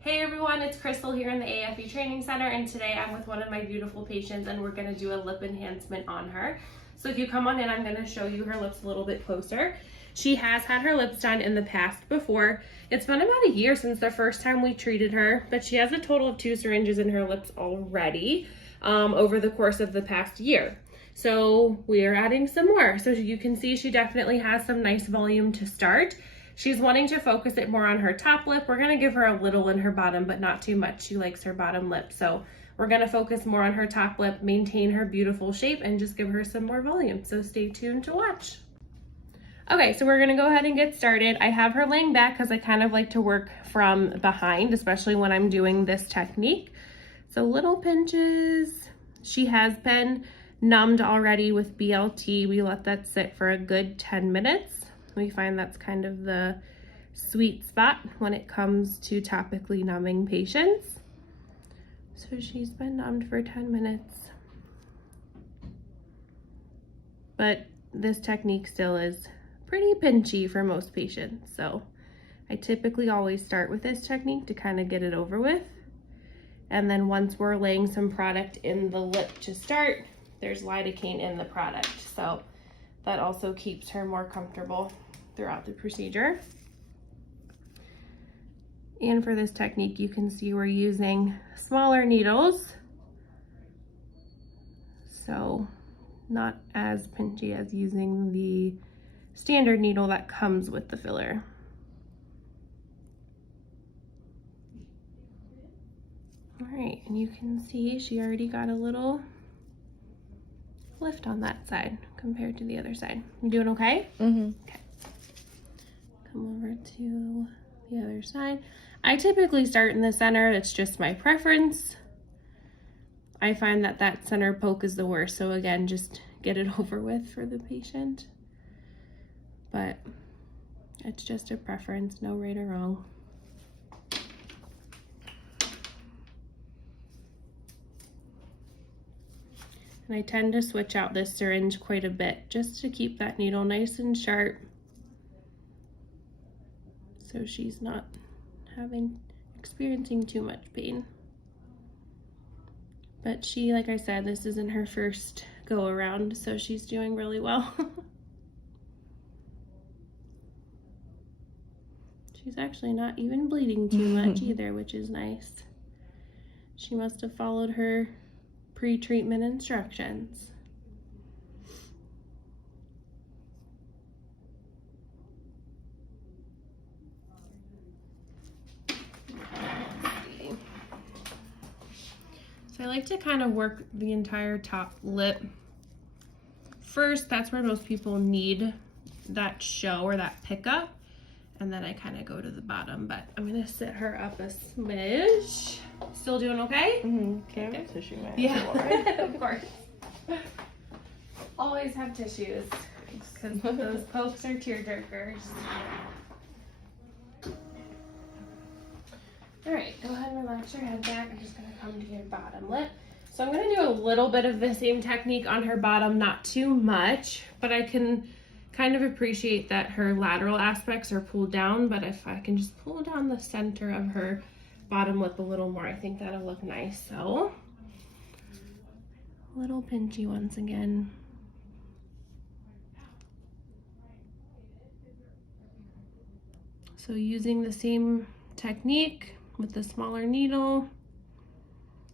Hey everyone, it's Crystal here in the AAFE Training Center, and today I'm with one of my beautiful patients and we're going to do a lip enhancement on her. So if you come on in, I'm going to show you her lips a little bit closer. She has had her lips done in the past before. It's been about a year since the first time we treated her, but she has a total of 2 syringes in her lips already over the course of the past year. So we are adding some more. So you can see she definitely has some nice volume to start. She's wanting to focus it more on her top lip. We're gonna give her a little in her bottom, but not too much. She likes her bottom lip. So we're gonna focus more on her top lip, maintain her beautiful shape, and just give her some more volume. So stay tuned to watch. Okay, so we're gonna go ahead and get started. I have her laying back because I kind of like to work from behind, especially when I'm doing this technique. So little pinches. She has been numbed already with BLT. We let that sit for a good 10 minutes. We find that's kind of the sweet spot when it comes to topically numbing patients. So she's been numbed for 10 minutes. But this technique still is pretty pinchy for most patients. So I typically always start with this technique to kind of get it over with. And then once we're laying some product in the lip to start, there's lidocaine in the product. So that also keeps her more comfortable throughout the procedure. And for this technique, you can see we're using smaller needles. So not as pinchy as using the standard needle that comes with the filler. All right, and you can see she already got a little lift on that side compared to the other side. You doing okay? Mm-hmm. Okay. Come over to the other side. I typically start in the center. It's just my preference. I find that that center poke is the worst. So again, just get it over with for the patient. But it's just a preference, no right or wrong. And I tend to switch out this syringe quite a bit just to keep that needle nice and sharp, so she's not experiencing too much pain. But she, like I said, this isn't her first go around, so she's doing really well. She's actually not even bleeding too much either, which is nice. She must have followed her pre-treatment instructions. So I like to kind of work the entire top lip. First, that's where most people need that show or that pickup. And then I kind of go to the bottom, but I'm gonna sit her up a smidge. Still doing okay? Mm-hmm. Can I have tissue, man? Yeah, of course. Always have tissues, because those pokes are tear jerkers. All right, go ahead and relax your head back. I'm just gonna come to your bottom lip. So I'm gonna do a little bit of the same technique on her bottom, not too much, but I can kind of appreciate that her lateral aspects are pulled down, but if I can just pull down the center of her bottom lip a little more, I think that'll look nice. So, little pinchy once again. So using the same technique with the smaller needle,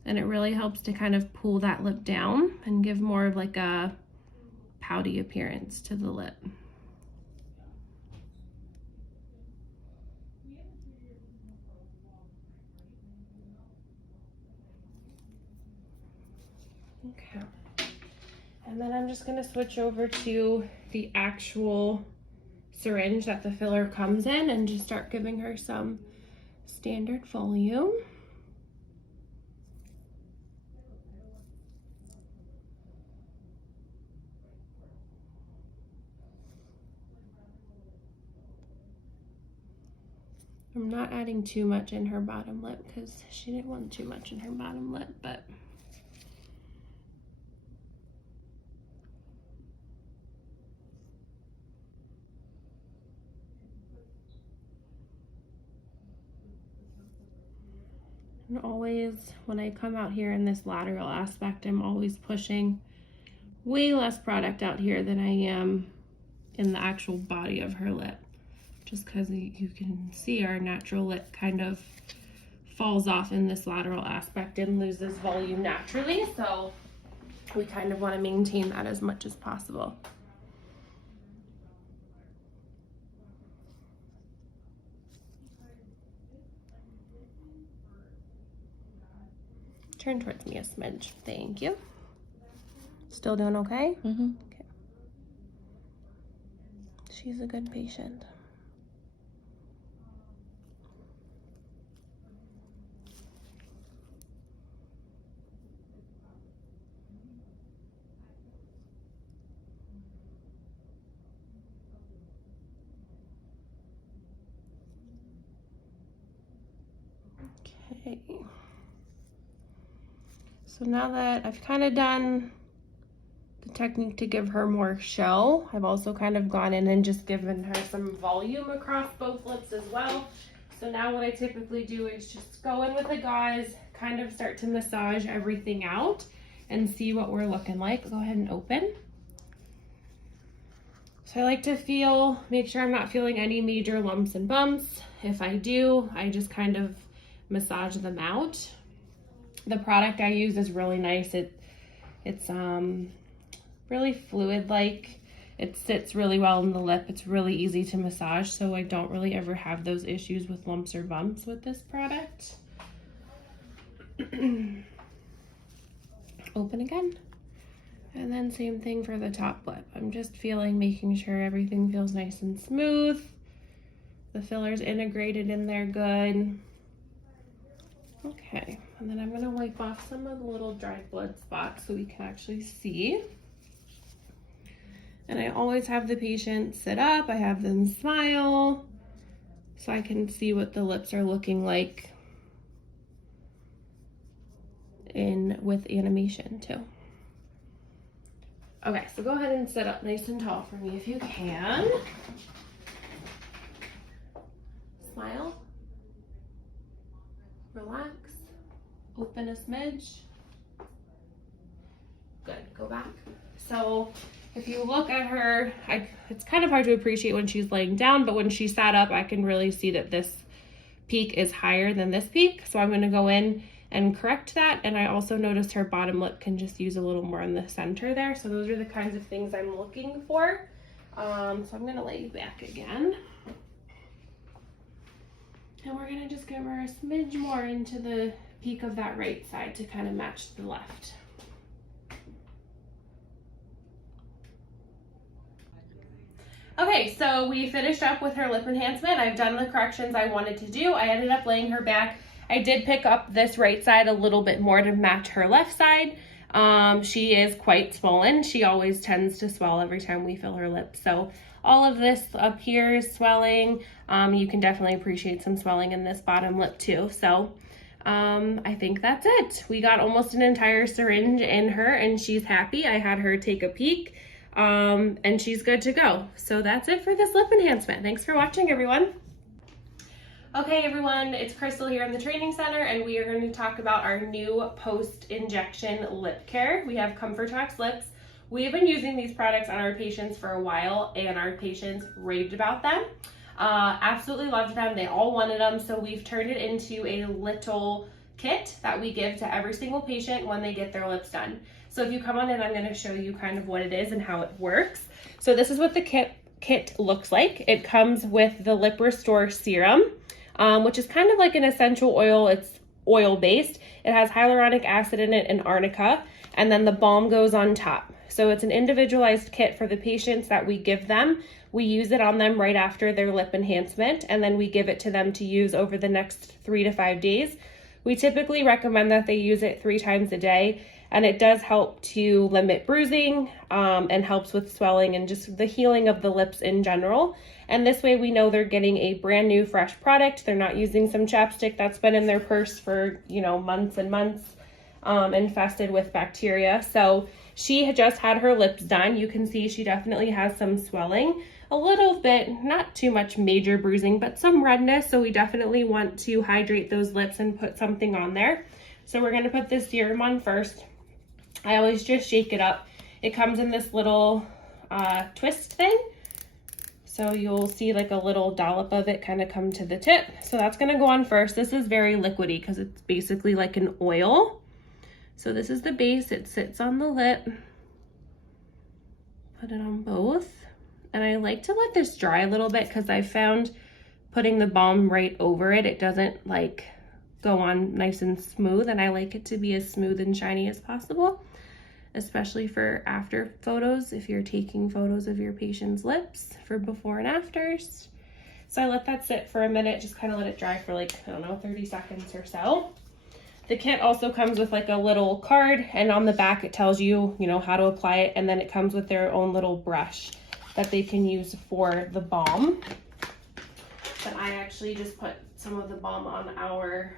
and it really helps to kind of pull that lip down and give more of like a pouty appearance to the lip. Okay. And then I'm just gonna switch over to the actual syringe that the filler comes in and just start giving her some standard volume. I'm not adding too much in her bottom lip because she didn't want too much in her bottom lip, but And always, when I come out here in this lateral aspect, I'm always pushing way less product out here than I am in the actual body of her lip. Just because you can see our natural lip kind of falls off in this lateral aspect and loses volume naturally. So we kind of want to maintain that as much as possible. Turn towards me a smidge. Thank you. Still doing okay? Mm-hmm. Okay. She's a good patient. Okay. So now that I've kind of done the technique to give her more show, I've also kind of gone in and just given her some volume across both lips as well. So now what I typically do is just go in with a gauze, kind of start to massage everything out and see what we're looking like. Go ahead and open. So I like to make sure I'm not feeling any major lumps and bumps. If I do, I just kind of massage them out. The product I use is really nice. It's really fluid-like. It sits really well in the lip. It's really easy to massage, so I don't really ever have those issues with lumps or bumps with this product. Open again. And then same thing for the top lip. I'm just making sure everything feels nice and smooth. The filler's integrated in there good. Okay, and then I'm gonna wipe off some of the little dried blood spots so we can actually see. And I always have the patient sit up, I have them smile, so I can see what the lips are looking like with animation too. Okay, so go ahead and sit up nice and tall for me if you can. Smile. Relax. Open a smidge. Good, go back. So if you look at her, it's kind of hard to appreciate when she's laying down, but when she sat up, I can really see that this peak is higher than this peak. So I'm gonna go in and correct that. And I also notice her bottom lip can just use a little more in the center there. So those are the kinds of things I'm looking for. So I'm gonna lay you back again. And we're gonna just give her a smidge more into the peak of that right side to kind of match the left. Okay, so we finished up with her lip enhancement. I've done the corrections I wanted to do. I ended up laying her back. I did pick up this right side a little bit more to match her left side. She is quite swollen. She always tends to swell every time we fill her lips. So all of this up here is swelling. You can definitely appreciate some swelling in this bottom lip too. So I think that's it. We got almost an entire syringe in her and she's happy. I had her take a peek and she's good to go. So that's it for this lip enhancement. Thanks for watching, everyone. Okay, everyone, it's Crystal here in the training center, and we are going to talk about our new post-injection lip care. We have Comfortox lips. We have been using these products on our patients for a while, and our patients raved about them. Absolutely loved them. They all wanted them, so we've turned it into a little kit that we give to every single patient when they get their lips done. So if you come on in, I'm going to show you kind of what it is and how it works. So this is what the kit looks like. It comes with the Lip Restore Serum, which is kind of like an essential oil. It's oil-based. It has hyaluronic acid in it and arnica, and then the balm goes on top. So it's an individualized kit for the patients that we give them. We use it on them right after their lip enhancement, and then we give it to them to use over the next 3 to 5 days. We typically recommend that they use it 3 times a day, and it does help to limit bruising and helps with swelling and just the healing of the lips in general. And this way we know they're getting a brand new fresh product. They're not using some chapstick that's been in their purse for, months and months, infested with bacteria. So she had just had her lips done. You can see she definitely has some swelling. a little bit, not too much major bruising, but some redness. So we definitely want to hydrate those lips and put something on there. So we're gonna put this serum on first. I always just shake it up. It comes in this little twist thing. So you'll see like a little dollop of it kind of come to the tip. So that's gonna go on first. This is very liquidy because it's basically like an oil. So this is the base, it sits on the lip. Put it on both. And I like to let this dry a little bit because I found putting the balm right over it, it doesn't like go on nice and smooth, and I like it to be as smooth and shiny as possible, especially for after photos, if you're taking photos of your patient's lips for before and afters. So I let that sit for a minute, just kind of let it dry for like, I don't know, 30 seconds or so. The kit also comes with like a little card, and on the back it tells you, you know, how to apply it, and then it comes with their own little brush that they can use for the balm. But I actually just put some of the balm on our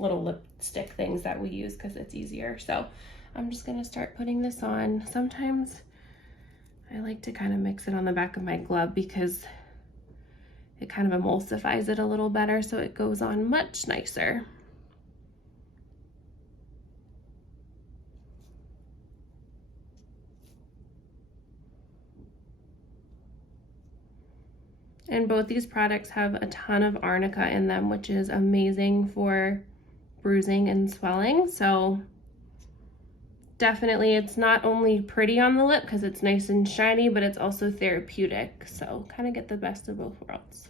little lipstick things that we use because it's easier. So I'm just gonna start putting this on. Sometimes I like to kind of mix it on the back of my glove because it kind of emulsifies it a little better, so it goes on much nicer. And both these products have a ton of arnica in them, which is amazing for bruising and swelling. So definitely, it's not only pretty on the lip because it's nice and shiny, but it's also therapeutic. So kind of get the best of both worlds.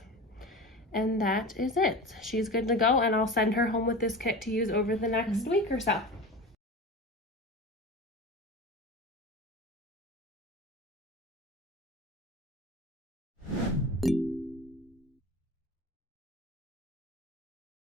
And that is it. She's good to go, and I'll send her home with this kit to use over the next week or so.